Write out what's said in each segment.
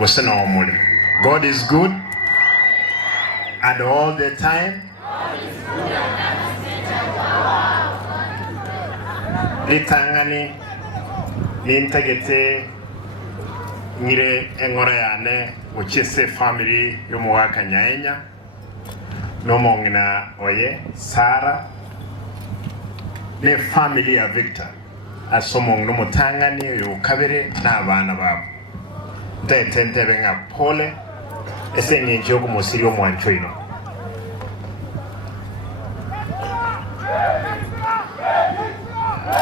God is good and all the time. Litangani nintegete ngire engora yane uchese family yomuwaka nyaenya nomongina oye Sara ne family ya Victor asomong no mutangani yo kabere n'abana babo ndetente benga pole esenye njogo musiri omwancho ino.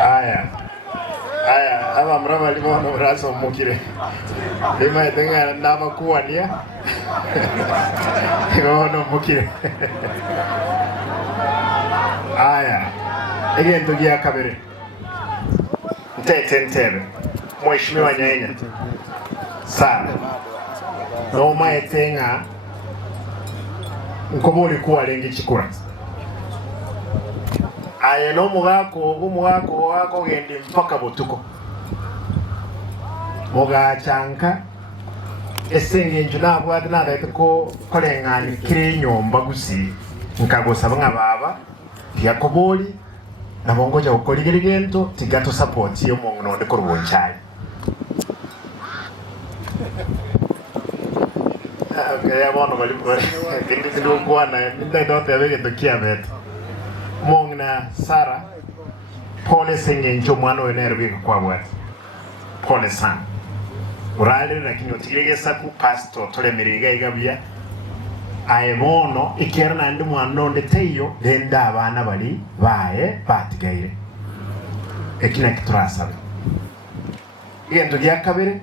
Aya aba mraba libono raso mukire lima etenga ndaba kuwania ngono mukire aya egento gia kabere ntebe mheshimiwa Nyaenya sana no maetenga nkomoli kuwa lengi chikura aye no mugako wako gendi mpaka butuko mugachanka esenge njuna bwati na ko kolengani kire nyomba gusi nkagosaba ngababa yakoboli nabongoja ukoligere gento tigato support yo mongo nde korubonchaye okay abono bali kindi ndo kwana nda dote abege tokia bet mongna Sara pole senge njo mwana wenerbi kwa bwati pole sana urale lakini otigegesa ku pastor tole miriga igabya aebono ikerana ndi mwana ndeteyo denda abana bali bae batigaire ekina kitrasa yendo gya kabere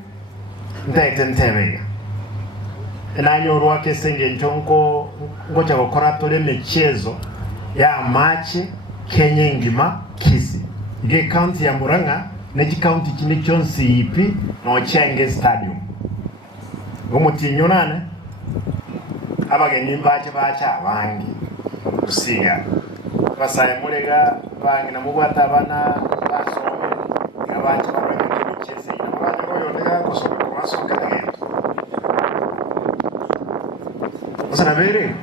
ndete ntebega enanyo rwake senge njonko ngocha gukora tole michezo ya machi Kenya ngima kisi ige county ya Murang'a neji county kine chonsi ipi no Chenge stadium umutinyo nane abagenyi mbache bacha abangi usiga basaye murega bangi na mubata abana basome ngabache bamwe kisi n'abantu boyondega kosoma kwasoka tegento usana bere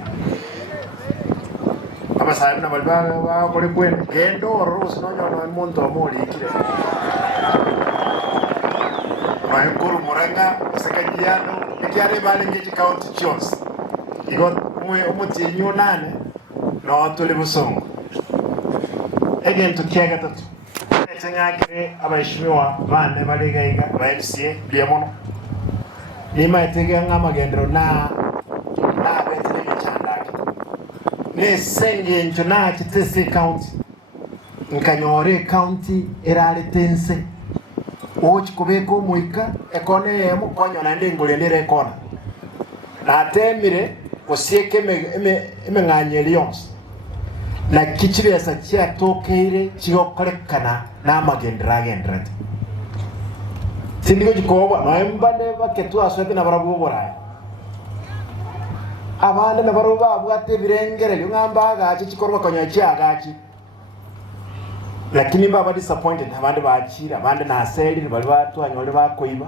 abasaye na balba ba kole kwene gendo rose no nyono monto amoli kile Mahekuru Murang'a sekajiano ikiare bale ngeji county chos igo umutinyo nane no tole busongo egento kiaga tatu etengakire abashimiwa bane balegaiga ba FCA byemono nima etege ngamagendero na betele bichandake ne senge njona kitese county nkanyore county erale tense ochi kubeko muika ekone yemo konyo na ndingule ndire kona na temire osieke eme nganyeli yonse na kichibesa chia tokeire chiokolekana na magendera gendrat sindigo jikoba no mbane baketu aswete na barabu boraye abande na baruba abwate birengere ngamba gachi chikorwa konya chia gachi lakini baba disappointed abande baachira abande na aseli bali batu anyole bakoiba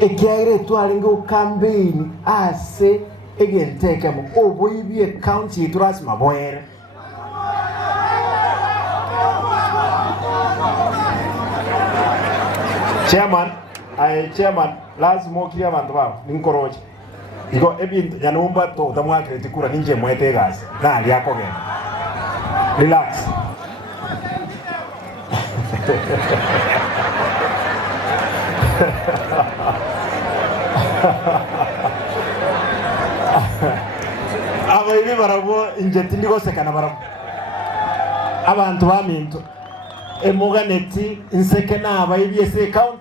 ekiaire twalinga campaign ase egenteke mu oboyibye county turas maboere chairman lazima okiri abantu babo ninkoroje iko ebintu yanumba to tamwa kritikura ninje mwete gas na lyako gena relax abayibi barabo injeti ndiko sekana barabo abantu baminto emuganeti insekena abayibi ese account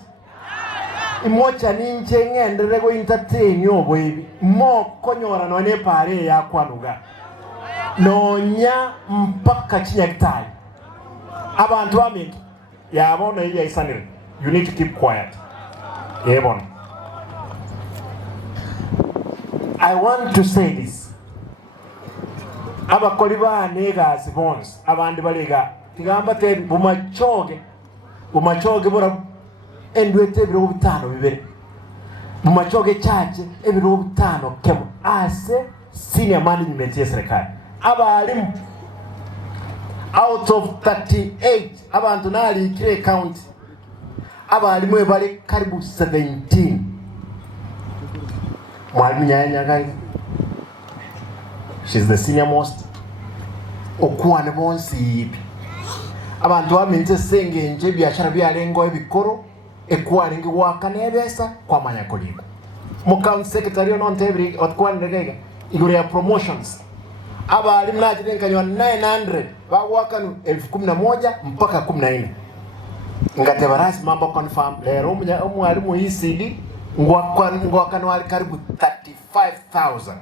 imocha ninche ngendere go entertain oboyibi mo konyora no ne pare yakwanuga nonya mpaka chinyakitali abantu baminto yabona iya isanire you need to keep quiet yebona. I want to say this. Abakoli bane gazi bonse abandi balega tigamba te bumachoge bora endwete biro bitano bibere mumachoge chache ebiro bitano kemo ase senior management ya serikali abalimu out of 38 abantu nali kire county abalimu ebali karibu 17 mwalimu Nyanyagai, she's the senior most okwane bonsi abantu baminze senge nje byashara byalengo ebikoro ekwane ngi wakanebesa kwa manya koliko mu county secretary on tebri otkwane ngega igure ya promotions abalimu najirenkanywa 900 bagwakanu 11,000 mpaka 14 ngate barasi mambo confirm lero umwalimu ECD ngwakanu wali karibu 35,000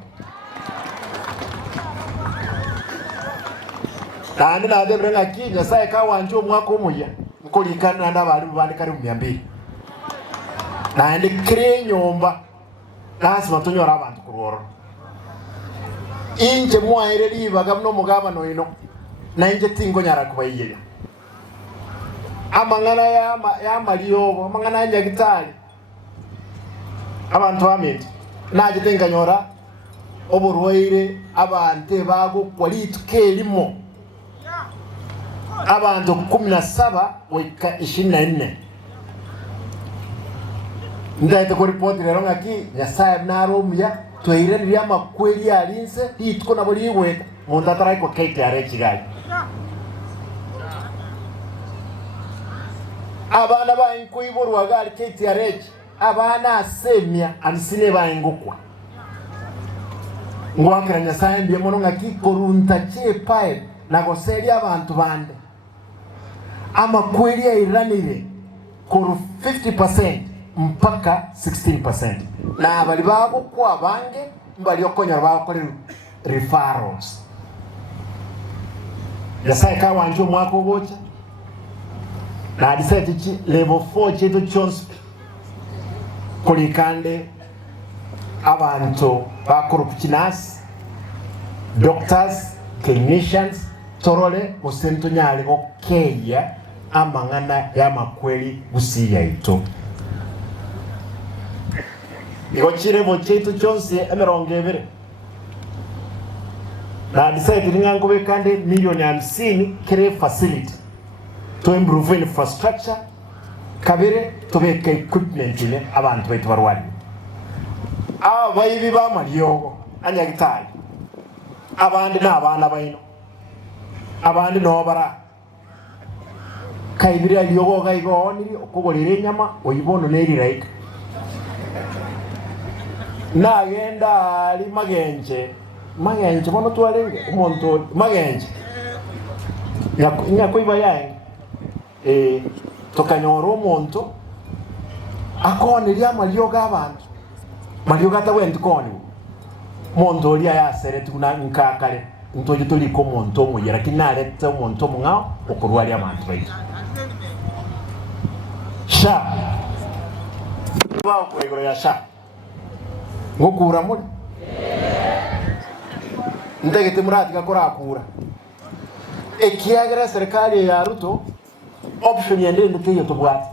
kandi nade brenga kinya sai ka wanjo mwaka umuya nkolikana nda balimu bandi karibu 200 nande kire nyomba lazima tunyora abantu kuroro inje mwaire libaga no mugabano ino na inje tingo nyara kubayira amangana ya maliyobo amangana ya gitali abantu bamete naje tenganyora oburwaire abante bago kwalitkelimo abantu 17 wika 24 ndaite ko report rero ngaki nyasaye naromyatoire rya makweli alinse hitko na boli weta monda tarai ko KTR kigali abana ba inkuiborwa gali KTR abana semya ansine ba ingukwa ngwakira nyasaye ndiye mono ngaki korunta chepae na goseli abantu bande amakweli airanire koru 50% mpaka 16% na abali babo kwa bange mbali okonyora bakore referrals yasaye ka wanjo mwako gocha na disete chi level 4 cheto chons kolikande abantu bakoro kuchinas doctors clinicians torole musento nyale okeya amangana ya makweli gusiya ito igochire bocheto chonse emerongevere na decide ningango bekande milioni 50 kire facility to improve infrastructure kabere to beke equipment ne abantu baitu barwari abayibi bamaliyogo anyagitali abandi nabana bayino abandi no bara kaibira liyogo gaigoni okogorere nyama oyibono neri right nagenda ali magenje bono twalenge umuntu magenje nyakoiba yange tokanyora umuntu akone lya malyoga abantu malyoga tawendi koni muntu lya yasere tuna nkakale ntoje toliko muntu omuyera kinalete umuntu omungao okurwa lya abantu baito sha bao kwegoro ya sha ngokura muri ndegete murati gakora akura ekiagera serikali ya Ruto option yende ndukiyo tobwati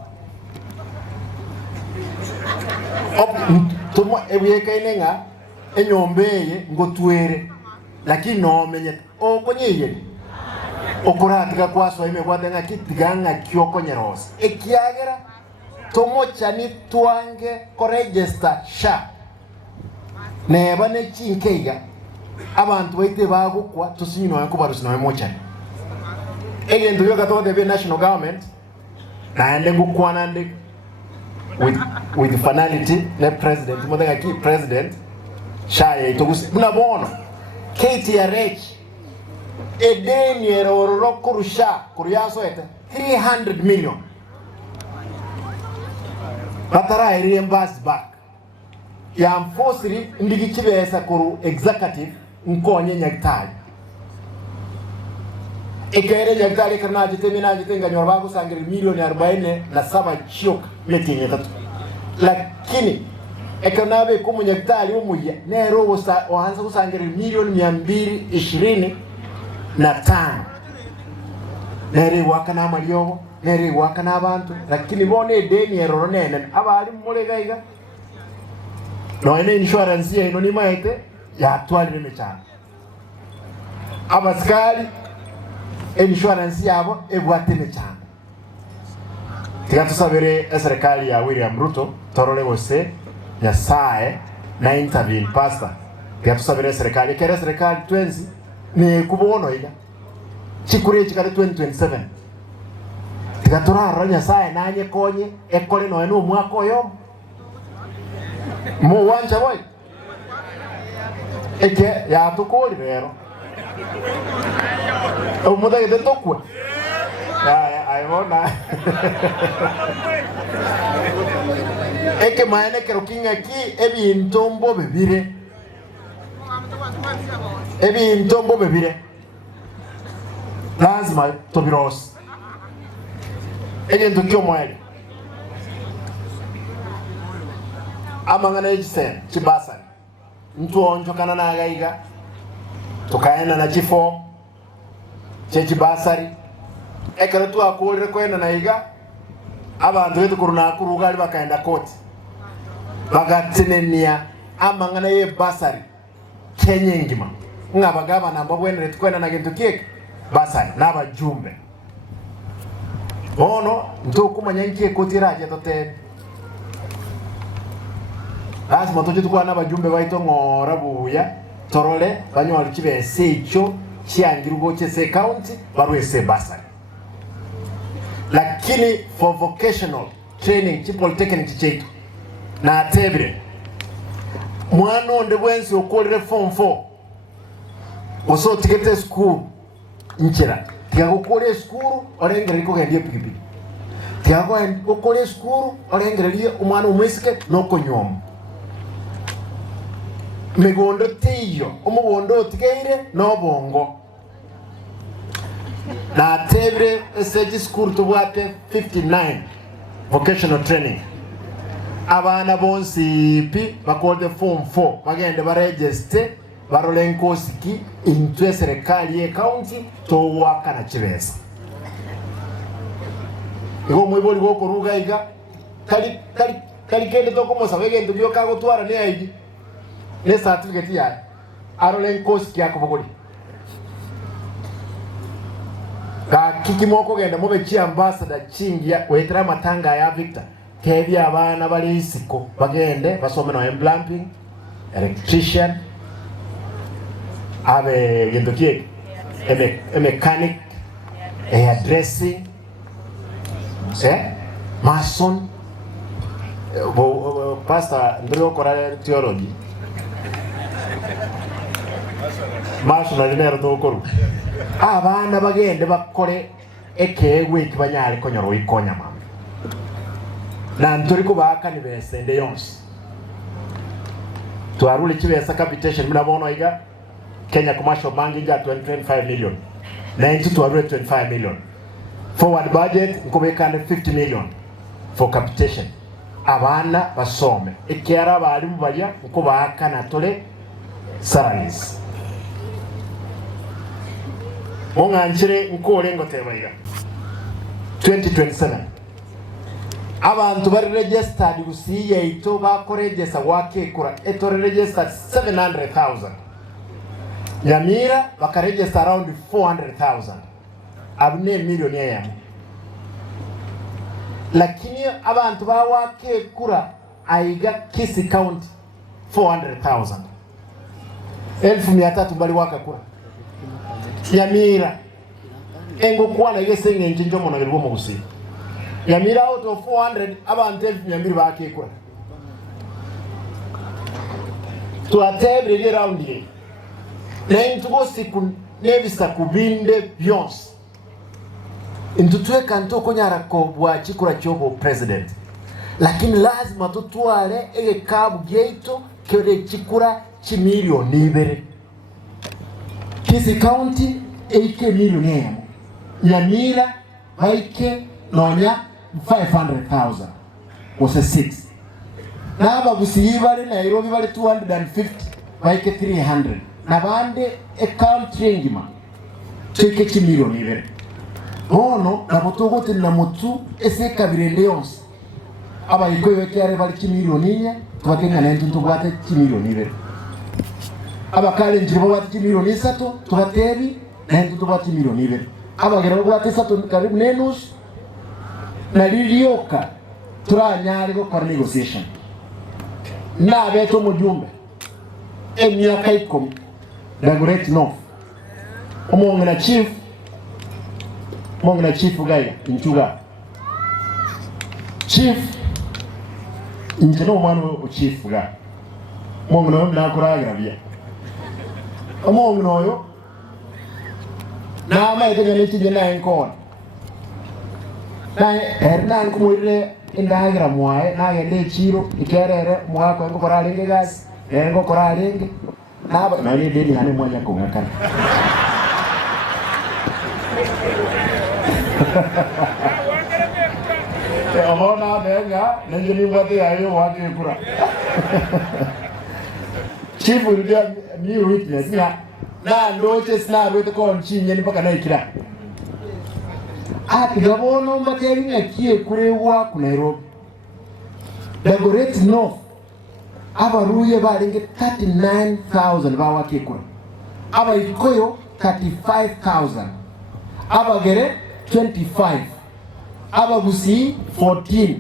tomo ebyeka inenga enyombeye ngotwere lakini no menye okonyeye okuratika kwaso ime kwadenga kitiganga kyokonyerosa ekiagera tomo chani twange ko register sha neba ne chinkeiga abantu baite bagukwa tusinyino yakubarusina wemocha egendo yoga to the national government naende ngukwana ndi with finality le president modanga ki president shaye itogusi munabono KTRH edeni erororo kurusha kuryaso ete 300 million batara reimburse back ya mfosiri ndigi kibesa kuru executive nkonye nyaktali ekere nyaktali kana jitemina jitenga nyorba kusangira milioni 47 chok metinye tatu lakini ekanabe kumu nyaktali umuya nero ohanza kusangira milioni 225 nere wakana malyogo nere wakana abantu lakini bone deni eroro nene abali mulegaiga no ine insurance ye ino ni maite ya twali mechana abaskali insurance yabo ebwate mechana tigatusabire serikali ya William Ruto torole bose ya sae na intervene pastor tigatusabire serikali kere serikali 20 ni kubono ida chikure chikare 2027 tigatura ronya sae nanye konye ekole no eno mwaka oyo mo wanja boy eke ya tukoli rero umuda gede tokwa ya ayona eke maene kero kinga ki ebintombo bebire lazima tobiros ege ndukyo mwele amangana ejisen chibasani mtu onjo kana na agaiga tukaenda na chifo chechi basari ekara tu akolere kwenda na iga abantu betu kuruna kurugali bakaenda koti bagatinenia amangana ye basari Kenya ngima ngabagaba namba bwene tukwenda na kintu kike basari n'abajumbe ono ntokumanya nkiye koti raje tote lazima toje tukwana n'abajumbe baito ngora buya torole banywa kibese icho chiangirugo chese county barwese basari lakini for vocational training chi polytechnic chetu na atebire mwana onde bwensi okolere form 4 oso tikete school nchira tiagokole school orengere iko gendie pikipiki tiagokole school orengere umwana umwisike nokonyoma megondo tiyo umubondo tigeire no bongo na tebire SG school tubwate 59 vocational training abana bonsi pi bakode form 4 bagende baregister barole nkosiki intwe serikali ye county to waka na chibesa ngo mwiboli go koruga iga kali kende to komo sabege ndo byo kago twara ne aidi ne certificate ya arole nkosiki yakobogoli ka kikimoko genda mobe chi ambassador chingi ya wetra matanga ya Victor kebi abana bali isiko bagende basome no plumbing electrician abe gendo kie a mechanic hairdressing mason pastor ndio kora theology mason alinero to koru abana bagende bakore ekewe kibanyale konyoro ikonya mama na ntoriko baka ni besende yonse tuarule kibesa capitation mnabono iga Kenya Commercial Bank iga 25 million na into tuarule 25 million forward budget nkobeka 50 million for capitation abana basome ekiara balimu balya uko baka na tole salaries onganchire nkole ngotebaiga 2027 abantu bari registered gusiye ito bakoregesa wake kura eto registered 700,000 Nyamira bakaregister around 400,000 abune million ya lakini abantu ba wake kura aiga Kisi County 400,000 1300 bali waka kura Nyamira engo kwana yese ngenjinjo mona ngirugo mu gusiye Nyamira out of 400 abantu 1200 bakekura to atebire round here nentugo siku nevisa kubinde byons intutwe kanto konyara ko bwa chikura chobo president lakini lazima tutwale ege kabu geito kere chikura chi million ibere Kisi County 8 million yen Nyamira haike nonya 500,000 was a 6 naba busiyi bali Nairobi bali 250 baike 300 nabande country ngima cheke chimiro nibere ono nabotogote na mutu ese kabire leons aba ikoyo kyare bali kimiliyoni tubakenga nentu tubwate kimiliyoni be aba kale njiro bwate kimiliyoni 3 tubatebi nentu tubwate kimiliyoni be aba gero bwate 3 karibu nenus na lilioka turanyari go kwa negotiation na beto mujumbe emyaka 10 na great north omongena chief gaya inchuga chief injeno mwana o chief ga mongena na kuragira bia omongena oyo na ma ite nyane chije na enkon na hernan kumurire indagira mwae na yende chiro ikerere mwako ngo koralenge gas ngo koralenge na ni deni hane mwanya ko ngakana Ona denga nenjini wate ayo wate kura chifu ndio ni witness na ndoche sna wete ko nchinye ni paka na ikira ati gabono mbate ni akie kurewa ku Nairobi Dagoret North abaruye baringe 39,000 bawake kura aba ikoyo 35,000 abagere 25 abagusi 14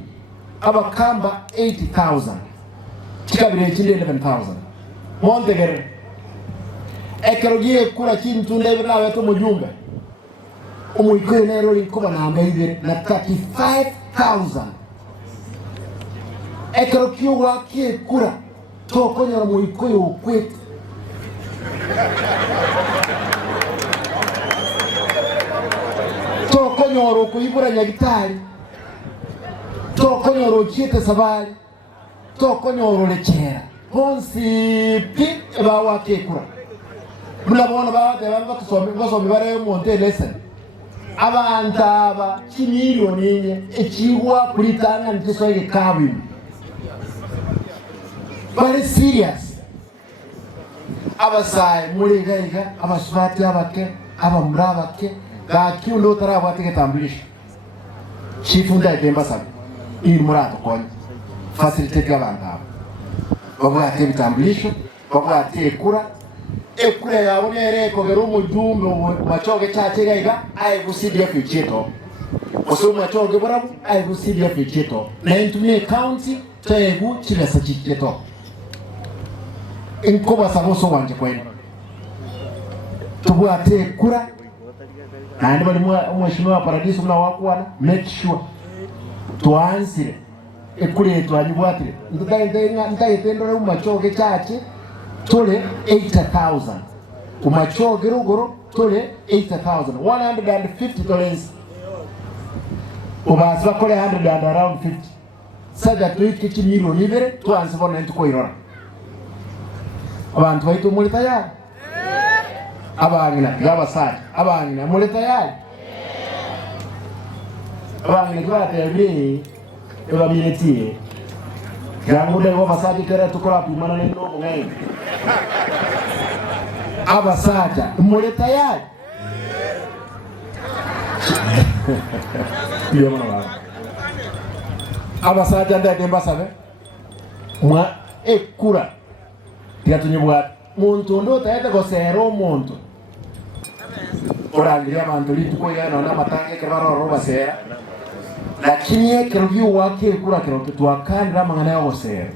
abakamba 80,000 kikabire chinde 11,000 montegere ekerogie kura chintunde bina weto mujumbe umuikoyo nero linkuba na ambaide na 35,000 ekerokio wakie kura tokonyora muikoyo ukwete tokonyoro kuibura nyagitari tokonyoro chiete sabali tokonyoro lechera ponsi pi bawa kekura mulabona baate batusome bare monte lesson abantaba kimiliyoni nye ekiwa kulitanga ntisoye kabi bare serious abasai muligaiga abaswati abake abamurabake gakiundo tarabwate ketambulisho chifunda itemba sabi iri murato konye facilitate abantu babwate bitambulisho babwate ekura yawe nereko gero mujumbe machoge chache gaiga ai gusidia fichito osumu machoge borabu ai gusidia fichito na intumie county tegu chilesa chichito inkoba saboso wanje kwenu tubwate ekura na ndi bali mheshimiwa Paradiso mna wakwana make sure tuanzire ekule twanyibwatire ndayitendora umachoge chache tole 80,000 umachoge rugoro tole 80,000 150 dollars ubasba kole 100 and around 50 saja tuiki kimiliyoni ibere tuanze bona ntukoirora abantu baitu muri tayari abangina gabasari abangina muri tayari abangina gbatebye ebabinetie gangu de basadi kera tukora pimana nendo ngai abasaja muri tayari iyo mwana abasaja ndage mbasabe mwa ekura tiatunyibwa muntu ndo tayete gosero muntu orangiria abantu lituko yana na matange kebaro roba sera lakini ekerugi wake kura keroke twakandira mangana yo gosera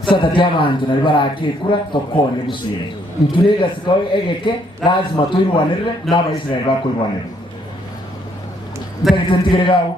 sata tiabantu nali barake kura tokone gusire ntunega sikawe egeke lazima tuirwanire n'aba Israel bakurwanire ndagitentigere gawo